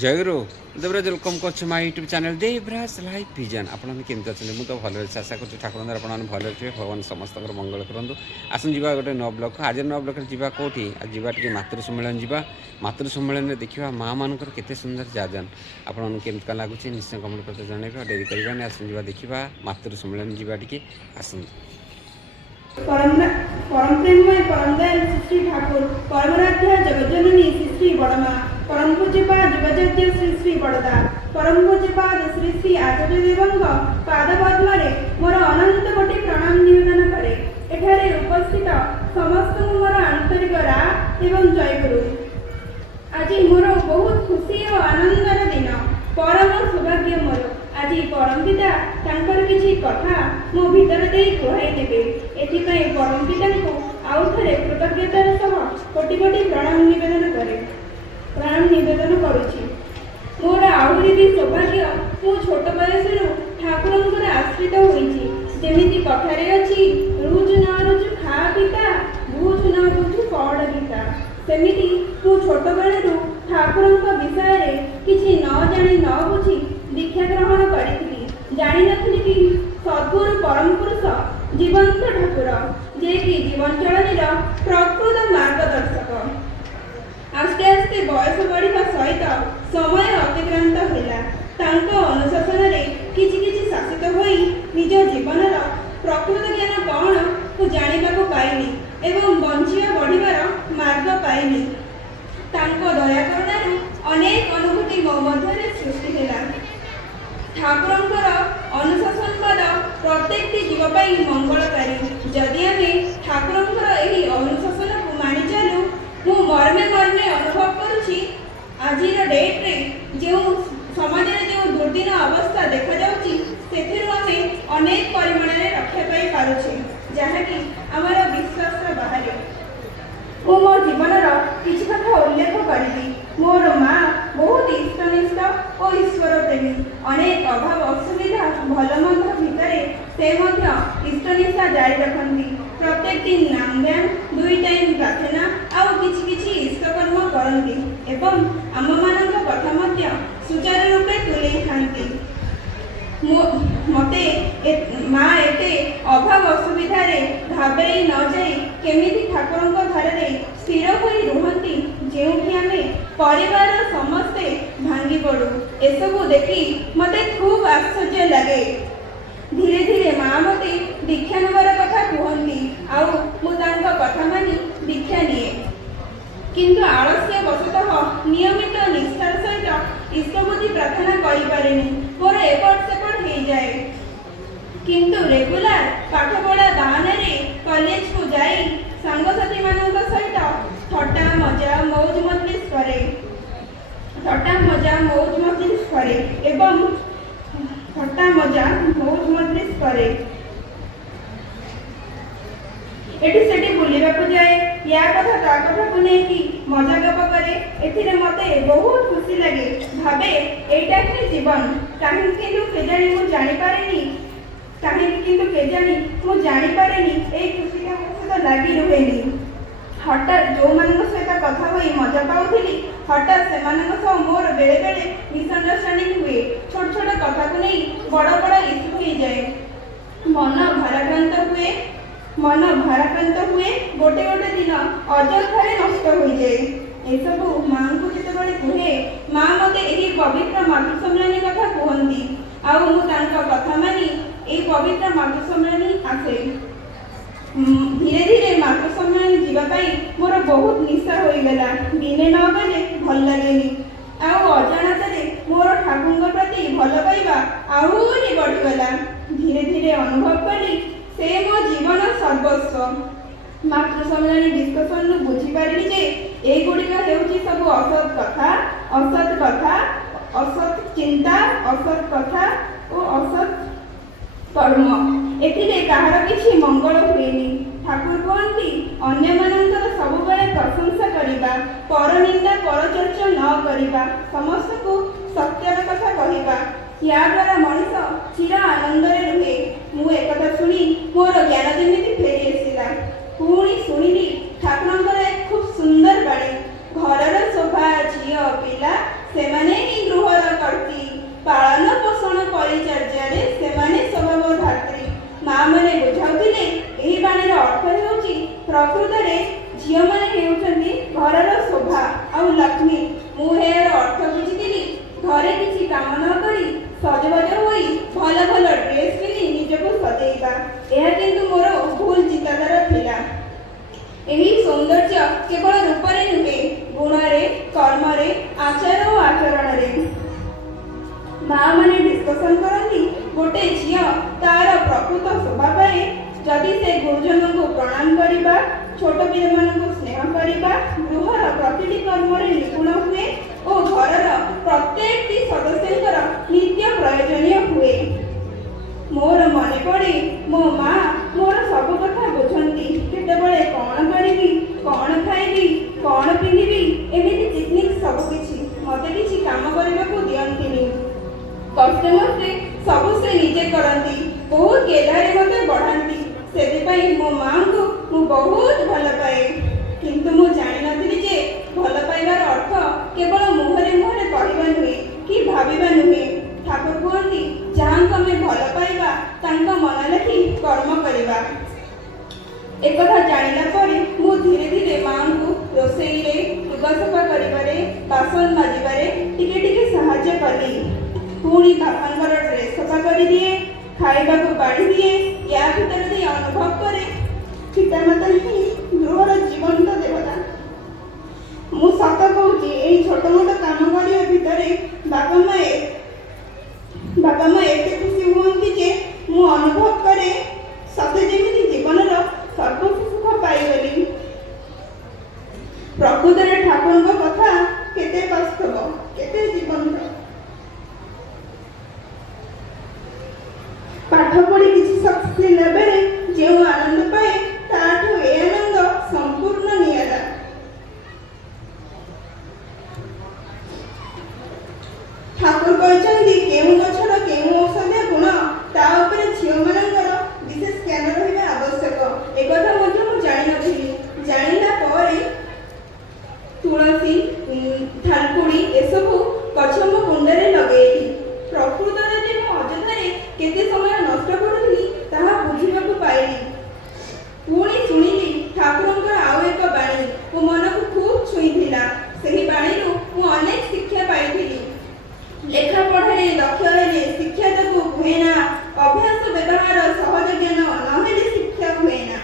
जयगुरु Devraj welcome कर my YouTube channel Devraj life vision आपने केमती अच्छे मुझे तो भल आशा कर ठाकुर आप भल थे भगवान समस्त मंगल करूँ आसन जा गोटे नव ब्लक आज नव ब्लक जा कौटी जा टे मातृ सम्मेलन जा मातृ सम्मेलन देखा माँ मानकर केते सुंदर जाजन आपन केमती लगुच निश्चय कमेंट करते जनइबा डेरी करवानी आसन जा देखा मातृ सम्मेलन जा टे आसन परम प्रेममय परम दयाल श्री ठाकुर परमराध्या जगज्जननी श्री बड़मा परम पूज्यपाद युवजज्ञ श्री बड़दा परम पूज्यपाद श्री आचार्य देवंग पाद पद्मरे मोर अनंत कोटि प्रणाम निवेदन करे। एठारे उपस्थित समस्त मोर आंतरिक रा एवं जयगुरु। आज मोर बहुत खुशी और आनंदर दिन परम सौभाग्य मोर आज परम पिता तांकर किछि कथा मो भीतर दे कहई देबे एथिपई परम पिता को आउ थरे कृतज्ञतार सह कोटि कोटि प्रणाम निवेदन करे प्रणाम निवेदन करूछि। मोर आहुरी भी सौभाग्य मु छोट बयसरु ठाकुरंकर आश्रित होइछि जेमिति कथारे अछि रुजु न रुजु खा पिता बुझ न बुझु पढ़ गीता सेमिति मु छोट बेलरु ठाकुरंक विषय रे किछि न जानि न बुझि दीक्षा ग्रहण करी जानी नथि कि सद्गुरु परम पुरुष जीवंत ठाकुर जे कि जीवन चलनीर प्रकृत मार्गदर्शक। आस्ते आस्ते बयस बढ़िबा सहित समय अतिक्रांत होला तांको अनुशासन रे किछि किछि शासित होई निज जीवनर प्रकृत ज्ञान कौन को जानिबाको पाइनी एवं बंचिया बढ़िबार मार्ग पाइनी। तांको दया करुणारु अनेक अनुभूति मो मध्यरे सृष्टि होला। ठाकुरंकर अनुशासन पद प्रत्येकटी जीवपाई मंगलकारी जदि आमे ठाकुरंकर एही अनुशासन को मानि चालू मु मर्मे मर्मे अनुभव करुछि आजिर डेट रे जो समाज रे जो दुर्दिन अवस्था देखा जाउछि सेथिरु आमे अनेक परिमाण रे रक्षा पाई पारुछि जहा कि हमर विश्वास रा बाहर ओ मो जीवनर किछि कथा उल्लेख करिबी। मोर माँ बहुत इष्टनिष्ठ और ईश्वर प्रेमी अनेक अभाव असुविधा भल मंद भितर से इष्टनिष्ठा जारी रखती प्रत्येक दिन नाम ध्यान दुई टाइम प्रार्थना आउ किछि किछि इष्टकर्म करती एवं आम मान कथा मध्य सुचारू रूपे तुले खाती। मते माँ एते अभाव असुविधा रे घाबरेई न जाई केमिति ठाकुरंक धारे स्थिर होई रुहंती जेउठी आमे परिवार समस्ते भांगी पड़ू एसबू देखी मते खूब आश्चर्य लगे। धीरे धीरे माँ मते दीक्षा नवर कथा कहती आउ मु तांको कथा मानी दीक्षा निए किंतु आलस्य वशतः नियमित निष्ठार सहित इष्टबुद्धि प्रार्थना करि पारेनी मोर एपट सेपट हो जाए किंतु रेगुलर पाठ पढ़ा बहाना रे कॉलेज को जाई सांगसाथी मानक सहित थट्टा मजा मौज मजलिस करे थट्टा मजा मौज मजलिस करे एवं थट्टा मजा मौज मजलिस करे एठी सेठी बुलिबा को जाए या कथा ता कथा को नै कि मजा गप करे एथिरे मते बहुत खुशी लगे भाबे एटा कि जीवन काहे किंतु केजानी मु जानि पारेनी काहे किंतु केजानी मु जानि पारेनी ए खुशीटा मो सहित लागि रहेनी। हठात जो मानक सहित कथा होई मजा पाउथिली हठात से मानक सह मोर बेले बेले मिसअंडरस्टैंडिंग हुए छोट छोट कथा को नै बड़ बड़ इश्यू हो जाए मन भाराक्रांत हुए गोटे गोटे दिन अजथारे नष्ट हो जाए एसबू माँ को जितेबाला कहे माँ मते यही पवित्र मातृ सम्मेलन कथा कहती आउ मु तांको कथा मानी ए पवित्र मातृ सम्मेलन आसे। धीरे धीरे मातृ सम्मेलन जीवाई मोर बहुत निशा हो गला दिने न गले भल लगेनी आउ अजाणत मोर ठाकुर प्रति भल पाइबा आहुरी बढ़ीगला। धीरे धीरे अनुभव कली से मो जीवन सर्वस्व मातृ सम्मेलन डिस्कसन बुझी पारिली जे ए गुड़िका हेउची सब असत कथा असत चिंता असत कथा और असत कर्म एथिरे काहार किछि मंगल हुएनी। ठाकुर कहती अन्य मानकर सबुबले प्रशंसा करिबा पर निंदा पर चर्चा न करिबा समस्त को सत्यर कथा कहिबा या द्वारा मनीष चिर आनंद रुहे। मु एकथा शुणी मोर ज्ञान जेमिति फेरी आसिला पुणी शुणिली ठाकुरंकर एक खूब सुंदर बाणी घरर शोभा झियो पिला ସେମାନେ ହିଁ ଗୃହର କର୍ତ୍ରୀ। ପାଳନ ପୋଷଣ ପରିଚର୍ଯ୍ୟାରେ ସେମାନେ ସ୍ୱଭାବ ଧାତ୍ରୀ। ମା ମାନେ ବୁଝାଉଥିଲେ ଏହି ବାଣୀର ଅର୍ଥ ହେଉଛି ପ୍ରକୃତରେ ଝିଅମାନେ ହେଉଛନ୍ତି ଘରର ଶୋଭା ଆଉ ଲକ୍ଷ୍ମୀ। ମୁଁ ଏହାର ଅର୍ଥ ବୁଝିଥିଲି ଘରେ କିଛି କାମ ନ କରି ସଜବାଜ ହୋଇ ଭଲ ଭଲ ଡ୍ରେସ୍ ପିନ୍ଧି ନିଜକୁ ସଜେଇବା। ଏହା କିନ୍ତୁ ମୋର ଭୁଲ ଚିନ୍ତାଧାରା ଥିଲା। ଏହି ସୌନ୍ଦର୍ଯ୍ୟ କେବଳ ରୂପରେ ନୁହେଁ, ଗୁଣରେ, କର୍ମରେ, ଆଚାର ଓ ଆଚରଣରେ। ମା ମାନେ ଡିସ୍କସନ୍ କରନ୍ତି ଗୋଟେ ଝିଅ ତାର ପ୍ରକୃତ ଶୋଭା ପାଏ ଯଦି ସେ ଗୁରୁଜନଙ୍କୁ ପ୍ରଣାମ କରିବା, ଛୋଟ ପିଲାମାନଙ୍କୁ ସ୍ନେହ କରିବା, ଗୃହର ପ୍ରତିଟି କର୍ମରେ ନିପୁଣ ହୁଏ ଓ ଘରର ପ୍ରତ୍ୟେକଟି ସଦସ୍ୟଙ୍କର ନିତ୍ୟ ପ୍ରୟୋଜନୀୟ ହୁଏ। ମୋର ମନେ ପଡ଼େ ମୋ ମା ମୋର ସବୁ କଥା ବୁଝନ୍ତି। କେତେବେଳେ କ'ଣ କରିବି, କ'ଣ ଖାଇବି, କ'ଣ ପିନ୍ଧିବି, ଏମିତି ଟିକନିକ ସବୁ କିଛି। ମୋତେ କିଛି କାମ କରିବାକୁ ଦିଅନ୍ତିନି। କଷ୍ଟେ ମଷ୍ଟେ ସବୁ ସେ ନିଜେ କରନ୍ତି। ବହୁତ ଗେହ୍ଲାରେ ମୋତେ ବଢ଼ାନ୍ତି। ସେଥିପାଇଁ ମୋ ମାଙ୍କୁ ମୁଁ ବହୁତ ଭଲ ପାଏ। କିନ୍ତୁ ମୁଁ ଜାଣିନଥିଲି ଯେ ଭଲ ପାଇବାର ଅର୍ଥ କେବଳ ମୁହଁରେ ମୁହଁରେ କହିବା ନୁହେଁ କି ଭାବିବା ନୁହେଁ। ଠାକୁର କୁହନ୍ତି ଯାହାଙ୍କୁ ଆମେ ଭଲ ପାଇବା ତାଙ୍କ ମନ ଲେଖି କର୍ମ କରିବା। एकथा जानिला ପରେ ମୁଁ ଧୀରେ ଧୀରେ ମାଙ୍କୁ ରୋଷେଇରେ, ଲୁଗା ସଫା କରିବାରେ, ବାସନ ମାଜିବାରେ ଟିକେ ଟିକେ ସାହାଯ୍ୟ କଲି। ପୁଣି ବାପାଙ୍କର ଡ୍ରେସ୍ ସଫା କରିଦିଏ, ଖାଇବାକୁ ବାଢ଼ି ଦିଏ। ୟା ଭିତରେ ଦେଇ ଅନୁଭବ କରେ ପିତାମାତା ହିଁ ଗୃହର ଜୀବନ୍ତ ଦେବତା। ମୁଁ ସତ କହୁଛି, ଏହି ଛୋଟ ମୋଟ କାମ କରିବା ଭିତରେ ବାପା ମା ଏତେ ଖୁସି ହୁଅନ୍ତି ଯେ ମୁଁ ଅନୁଭବ କରେ ସତେ ଯେମିତି ଜୀବନର ସର୍ବୋଚ୍ଚ ସୁଖ ପାଇଗଲି। ପ୍ରକୃତରେ ଠାକୁରଙ୍କ କଥା କେତେ ବାସ୍ତବ, କେତେ ଜୀବନ୍ତ। ପାଠ ପଢ଼ି କିଛି ସକ୍ସେସ୍ ଲେଭେଲରେ ଯେଉଁ ଆନନ୍ଦ ପାଏ ତାଠୁ ଏ ଆନନ୍ଦ ସମ୍ପୂର୍ଣ୍ଣ ନିଆରା। ଠାକୁର କହିଛନ୍ତି କେଉଁ ଗଛର କେଉଁ ଔଷଧୀୟ ଗୁଣ ତା ଉପରେ ଝିଅମାନଙ୍କର ବିଶେଷ ଜ୍ଞାନ ରହିବା ଆବଶ୍ୟକ। ଏକଥା ମଧ୍ୟ ମୁଁ ଜାଣିନଥିଲି। ଜାଣିଲା ପରେ ତୁଳସୀ, ଥାଲକୁଡ଼ି ଏସବୁ ଗଛ ମୋ କୁଣ୍ଡରେ ଲଗେଇଲି। ପ୍ରକୃତରେ ଯେ ମୁଁ ଅଯଥାରେ କେତେ ସମୟ ନଷ୍ଟ କରୁଥିଲି ତାହା ବୁଝିବାକୁ ପାଇଲି। ପୁଣି ଶୁଣିଲି ଠାକୁରଙ୍କର ଆଉ ଏକ ବାଣୀ ମୋ ମନକୁ ଖୁବ୍ ଛୁଇଁଥିଲା। ସେହି ବାଣୀରୁ ମୁଁ ଅନେକ ଶିକ୍ଷା ପାଇଥିଲି। ଲେଖାପଢ଼ାରେ ଦକ୍ଷ ହେଲେ ଶିକ୍ଷା ଯୋଗୁଁ ହୁଏ ନା, ଅଭ୍ୟାସ ବ୍ୟବହାର ସହଜ ଜ୍ଞାନ ନହେଲେ ଶିକ୍ଷା ହୁଏ ନା।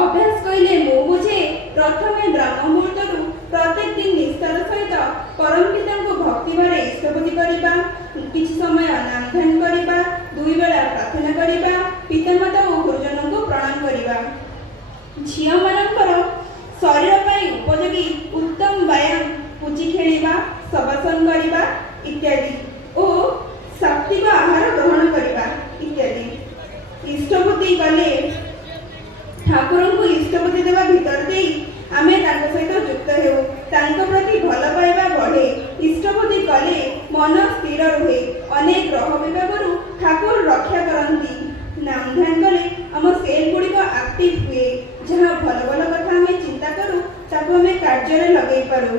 ଅଭ୍ୟାସ କହିଲେ ମୁଁ ବୁଝେ ପ୍ରଥମେ ବ୍ରହ୍ମ ମୁହୂର୍ତ୍ତରୁ ପ୍ରତ୍ୟେକ ଦିନ ନିଷ୍ଠାର ସହିତ ପରମ ପିତାଙ୍କୁ ଭକ୍ତିଭାବରେ ଇଷ୍ଟପତି କରିବା, କିଛି ସମୟ ନାମ ଧ୍ୟାନ କରିବା, 2 ବେଳା ପ୍ରାର୍ଥନା କରିବା, ପିତାମାତା ଓ ଗୁରୁଜନଙ୍କୁ ପ୍ରଣାମ କରିବା। ଝିଅମାନଙ୍କର ଶରୀର ପାଇଁ ଉପଯୋଗୀ ଉତ୍ତମ ବ୍ୟାୟାମ ପୁଚି ଖେଳିବା, ଶବାସନ କରିବା ଇତ୍ୟାଦି ଓ ସାତ୍ତ୍ୱିକ ଆହାର ଗ୍ରହଣ କରିବା ଇତ୍ୟାଦି। ଇଷ୍ଟପତି କଲେ ଠାକୁରଙ୍କୁ ଇଷ୍ଟପତି ଦେବା ଭିତର ଦେଇ ଆମେ ତାଙ୍କ ସହିତ ଯୁକ୍ତ ହେଉ, ତାଙ୍କ ପ୍ରତି ଭଲ ପାଇବା ବଢ଼େ। ଇଷ୍ଟପତି କଲେ ମନ ସ୍ଥିର ରୁହେ, ଅନେକ ଗ୍ରହ ବିଭାଗରୁ ଠାକୁର ରକ୍ଷା କରନ୍ତି। ନାମ ଧ୍ୟାନ କଲେ ଆମ ସେଲ୍ ଗୁଡ଼ିକ ଆକ୍ଟିଭ ହୁଏ। ଯାହା ଭଲ ଭଲ କଥା ଆମେ ଚିନ୍ତା କରୁ ତାକୁ ଆମେ କାର୍ଯ୍ୟରେ ଲଗେଇ ପାରୁ।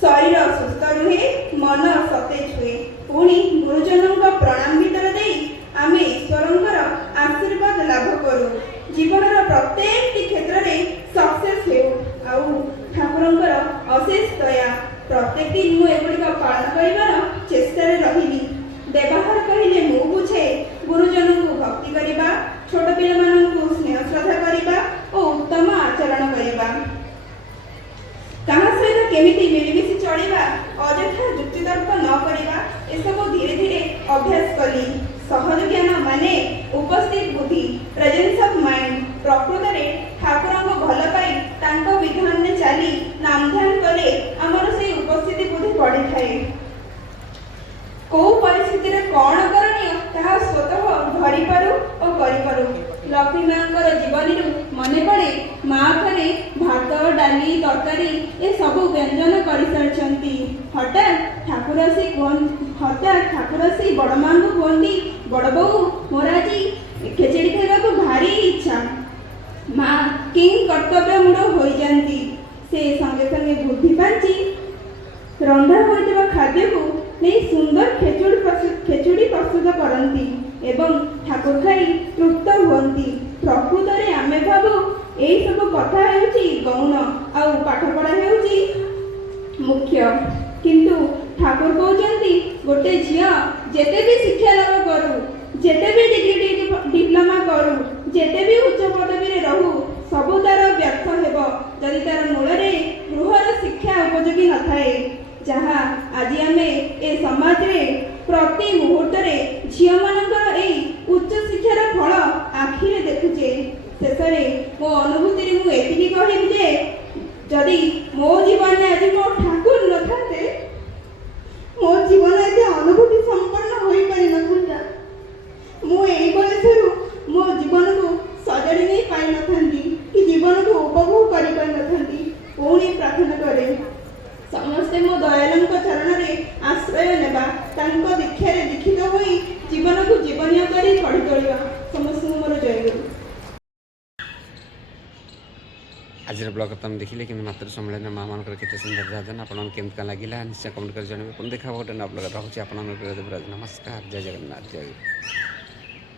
ଶରୀର ସୁସ୍ଥ ରୁହେ, ମନ ସତେଜ ହୁଏ। ପୁଣି ଗୁରୁଜନଙ୍କ ପ୍ରଣାମ ଭିତର ଦେଇ ଆମେ ଈଶ୍ୱରଙ୍କର ଆଶୀର୍ବାଦ ଲାଭ କରୁ। ଜୀବନର ପ୍ରତ୍ୟେକଟି କ୍ଷେତ୍ରରେ ସକ୍ସେସ୍ ହେଉ। ଆଉ ଠାକୁରଙ୍କର ଅଶେଷ ଦୟା। ପ୍ରତ୍ୟେକ ଦିନ ମୁଁ ଏଗୁଡ଼ିକ ପାଳନ କରିବାର ଚେଷ୍ଟାରେ ରହିଲି। ବ୍ୟବହାର କହିଲେ ମୁଁ ବୁଝେ ଗୁରୁଜନଙ୍କୁ ଭକ୍ତି କରିବା, ଛୋଟ ପିଲାମାନଙ୍କୁ ସ୍ନେହ ଶ୍ରଦ୍ଧା କରିବା ଓ ଉତ୍ତମ ଆଚରଣ କରିବା। କାହା ସହିତ କେମିତି ମିଳିମିଶି ଚଳିବା, ଅଯଥା ଯୁକ୍ତିତର୍କ ନ କରିବା, ଏସବୁ ଧୀରେ ଧୀରେ ଅଭ୍ୟାସ କଲି। ସହଜ ଜ୍ଞାନ ମାନେ ଉପସ୍ଥିତ ବୁଦ୍ଧି, ପ୍ରେଜେନ୍ସ ଅଫ୍ ମାଇଣ୍ଡ। ପ୍ରକୃତରେ ଠାକୁରଙ୍କୁ ଭଲ ପାଇ ତାଙ୍କ ବିଧାନରେ ଚାଲି ନାମ ଧ୍ୟାନ କଲେ ଆମର ସେହି ଉପସ୍ଥିତି ବୁଦ୍ଧି ବଢ଼ିଥାଏ। କୋଉ ପରିସ୍ଥିତିରେ କ'ଣ କରଣୀୟ ତାହା ସ୍ୱତଃ ଧରିପାରୁ ଓ କରିପାରୁ। ଲକ୍ଷ୍ମୀ ମାଙ୍କର ଜୀବନୀରୁ ମନେ ପଡ଼େ ମା ଥରେ ଭାତ, ଡାଲି, ତରକାରୀ ଏସବୁ ବ୍ୟଞ୍ଜନ କରିସାରିଛନ୍ତି। ହଠାତ୍ ଠାକୁର ଆସି ବଡ଼ ମାଙ୍କୁ କୁହନ୍ତି, ବଡ଼ ବୋଉ ମୋର ଆଜି ଖେଚେଡ଼ି ଖାଇବାକୁ ଭାରି ଇଚ୍ଛା। ମା କିଂ କର୍ତ୍ତବ୍ୟ ମୂଢ଼ ହୋଇଯାନ୍ତି। ସେ ସଙ୍ଗେ ସଙ୍ଗେ ବୁଦ୍ଧି ପାଞ୍ଚି ରନ୍ଧା ହୋଇଥିବା ଖାଦ୍ୟକୁ ନେଇ ସୁନ୍ଦର ଖେଚୁଡ଼ି ପ୍ରସ୍ତୁତ କରନ୍ତି ଏବଂ ଠାକୁର ଖାଇ ତୃପ୍ତ ହୁଅନ୍ତି। ପ୍ରକୃତରେ ଆମେ ଭାବୁ ଏହିସବୁ କଥା ହେଉଛି ଗୌଣ ଆଉ ପାଠପଢ଼ା ହେଉଛି ମୁଖ୍ୟ, କିନ୍ତୁ ଠାକୁର କହୁଛନ୍ତି ଗୋଟେ ଝିଅ ଯେତେ ବି ଶିକ୍ଷା ଲାଭ କରୁ, ଯେତେ ବି ଡିଗ୍ରୀ ଡିପ୍ଲୋମା କରୁ, ଯେତେ ବି ଉଚ୍ଚ ପଦବୀରେ ରହୁ, ସବୁ ତାର ବ୍ୟର୍ଥ ହେବ ଯଦି ତାର ମୂଳରେ ଗୃହର ଶିକ୍ଷା ଉପଯୋଗୀ ନଥାଏ। ଯାହା ଆଜି ଆମେ ଏ ସମାଜରେ ପ୍ରତି ମୁହୂର୍ତ୍ତରେ ଝିଅମାନଙ୍କର ଏହି ଉଚ୍ଚ ଶିକ୍ଷାର ଫଳ ଆଖିରେ ଦେଖୁଛେ। ଶେଷରେ ମୋ ଅନୁଭୂତିରେ ମୁଁ ଏତିକି କହିବି ଯେ ଯଦି ମୋ ଜୀବନରେ ଆଜି ମୋ ଠାକୁର ନଥାନ୍ତେ, ମୋ ଜୀବନ ଏତେ ଅନୁଭୂତି ସମ୍ପନ୍ନ ହୋଇପାରିନଥାନ୍ତା। ମୁଁ ଏହି ବୟସରୁ ମୋ ଜୀବନକୁ ସଜାଡ଼ି ନେଇ ପାରିନଥାନ୍ତି କି ଜୀବନକୁ ଉପଭୋଗ କରିପାରିନଥାନ୍ତି। ପୁଣି ପ୍ରାର୍ଥନା କରେ ସମସ୍ତେ ମୋ ଦୟାଳୁଙ୍କ ଚରଣରେ ଆଶ୍ରୟ ନେବା, ତାଙ୍କ ଦୀକ୍ଷାରେ ଦୀକ୍ଷିତ ହୋଇ ଜୀବନକୁ ଜୀବନୀୟ କରି ଗଢ଼ି ତୋଳିବା। ସମସ୍ତଙ୍କୁ ମୋର ଜୟଗୁରୁ। ଆଜିର ବ୍ଲଗ୍ ତ ଆମେ ଦେଖିଲେ କିନ୍ତୁ ମାତୃ ସମ୍ମିଳନୀ ମାଆମାନଙ୍କର କେତେ ସୁନ୍ଦର ଯାଜନ ଆପଣଙ୍କୁ କେମିତି କ'ଣ ଲାଗିଲା ନିଶ୍ଚୟ କମେଣ୍ଟ କରି ଜଣାଇବେ। ପୁଣି ଦେଖା ହେବ ଗୋଟେ ନୂଆ ବ୍ଲଗ୍। ରହୁଛି ଆପଣଙ୍କର ଦେବରାଜ। ନମସ୍କାର, ଜୟ ଜଗନ୍ନାଥ, ଜୟ ଗୁରୁ।